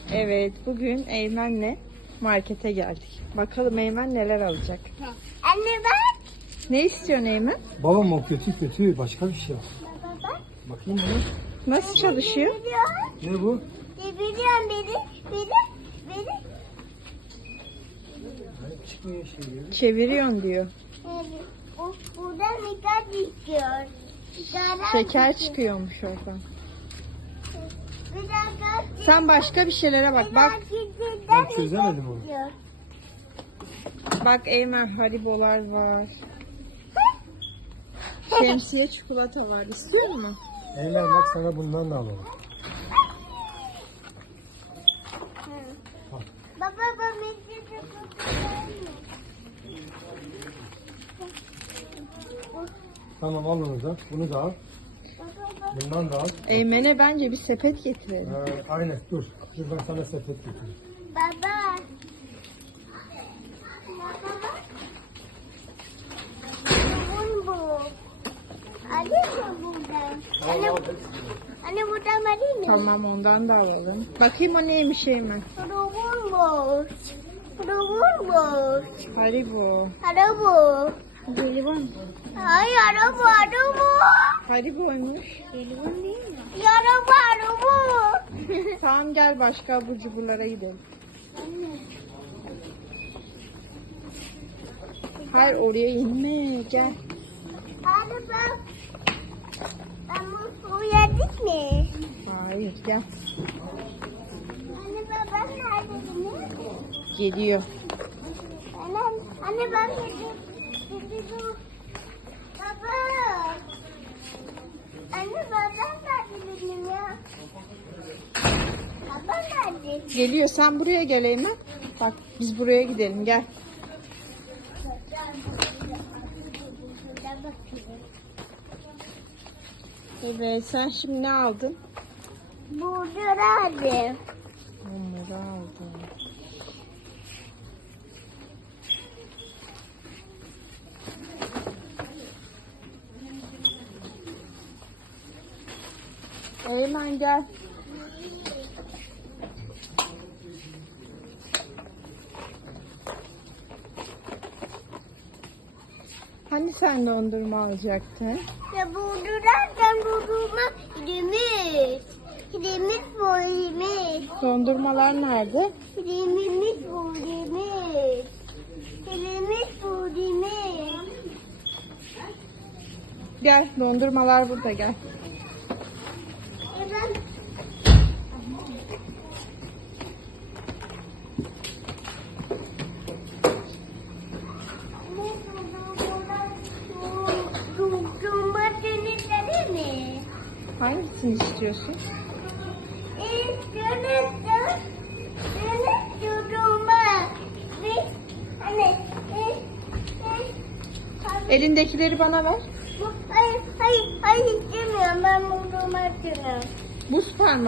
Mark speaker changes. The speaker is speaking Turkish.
Speaker 1: Evet, bugün Eymen'le markete geldik. Bakalım Eymen neler alacak.
Speaker 2: Anne bak.
Speaker 1: Ne istiyorsun Eymen?
Speaker 3: Babam o kötü başka bir şey.
Speaker 2: Baba bak.
Speaker 3: Bakayım bunu.
Speaker 1: Nasıl çalışıyor?
Speaker 3: Ne bu?
Speaker 2: Biliyorum beni.
Speaker 3: Çıkmıyor şey ya.
Speaker 1: Çeviriyorsun diyor.
Speaker 2: Buradan miktar çıkıyor.
Speaker 1: Şeker çıkıyormuş oradan.
Speaker 2: Bir dakika.
Speaker 1: Sen başka bir şeylere bak. Bak,
Speaker 3: Ben çözemedim onu.
Speaker 1: bak Eymen, haribolar var. Şemsiye çikolata var. İstiyor musun?
Speaker 3: Eymen bak sana bundan da alalım.
Speaker 2: Baba miktar
Speaker 3: Tamam al onu da. Bunu da al. Bundan da al.
Speaker 1: Eymen'e bence bir sepet getirelim.
Speaker 3: Aynen dur. Dur ben sana sepet getireyim.
Speaker 2: Baba. Bu. Anne mi buradan? Anne buradan alayım mı?
Speaker 1: Tamam, ondan da alalım. Bakayım o neymiş Eymen.
Speaker 2: Robot.
Speaker 1: Haribo.
Speaker 2: Araba.
Speaker 1: Jelibon.
Speaker 2: Hayır araba.
Speaker 1: Haribo'ymuş.
Speaker 2: Araba.
Speaker 1: Tamam, gel başka abur cuburlara gidelim. Hayır, oraya inme, gel.
Speaker 2: Araba. Ama uyandık mı?
Speaker 1: Hayır, gel.
Speaker 2: Anne baba nerede?
Speaker 1: Geliyor.
Speaker 2: Anne ben gidiyorum. Baba. Anne babam nerede benim ya? Babam nerede?
Speaker 1: Geliyor, sen buraya gel Eymen. Bak, biz buraya gidelim, gel. Evet, sen şimdi ne aldın?
Speaker 2: Burada nerede?
Speaker 1: Onları aldım. Eymen gel. Hani sen dondurma alacaktın?
Speaker 2: Ya burada nereden bulduğuma gidemiz. Gidemiz bu gidemiz.
Speaker 1: Dondurmalar nerede?
Speaker 2: Gidemiz bu gidemiz. Gidemiz bu gidemiz.
Speaker 1: Gel, dondurmalar burada, gel.
Speaker 2: Ben dondurma denizleri mi?
Speaker 1: Hangisini istiyorsun? Elindekileri bana ver.
Speaker 2: Hayır istemiyorum. Ben dondurma istiyorum.
Speaker 1: Buz parmağı.